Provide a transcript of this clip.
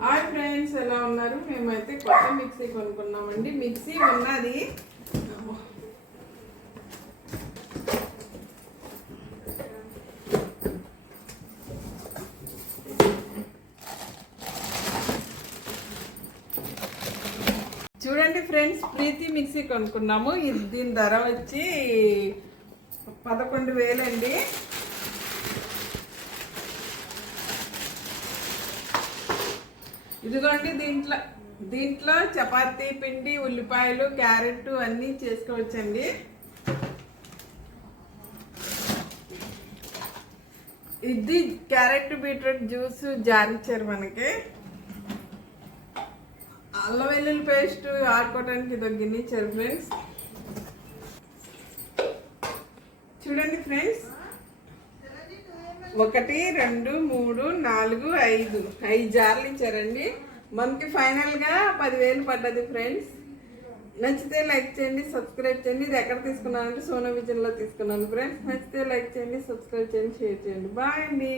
Hi friends, ఎలా ఉన్నారు? మేమైతే కొత్త మిక్సీ కొనుక్కున్నామండి. మిక్సీ ఉన్నది, చూడండి ఫ్రెండ్స్, ప్రీతి మిక్సీ కొనుక్కున్నాము. దీని ధర వచ్చి 11,000 అండి. ఇదిగోండి, దీంట్లో చపాతీ పిండి, ఉల్లిపాయలు, క్యారెట్ అన్నీ చేసుకోవచ్చండి. ఇది క్యారెట్ బీట్రూట్ జ్యూస్ జార్ ఇచ్చారు మనకి. అల్లం వెల్లుల్లి పేస్ట్ ఆడుకోవడానికి ఇది ఒక గిన్నె ఇచ్చారు ఫ్రెండ్స్. చూడండి ఫ్రెండ్స్, 1 2 3 4 5 జార్లు ఇచ్చారండి. మనకి ఫైనల్గా 10,000 పడ్డది ఫ్రెండ్స్. నచ్చితే లైక్ చేయండి, సబ్స్క్రైబ్ చేయండి. ఇది ఎక్కడ తీసుకున్నానంటే సోనా విజన్లో తీసుకున్నాను ఫ్రెండ్స్. నచ్చితే లైక్ చేయండి, సబ్స్క్రైబ్ చేయండి, షేర్ చేయండి. బాయ్ అండి.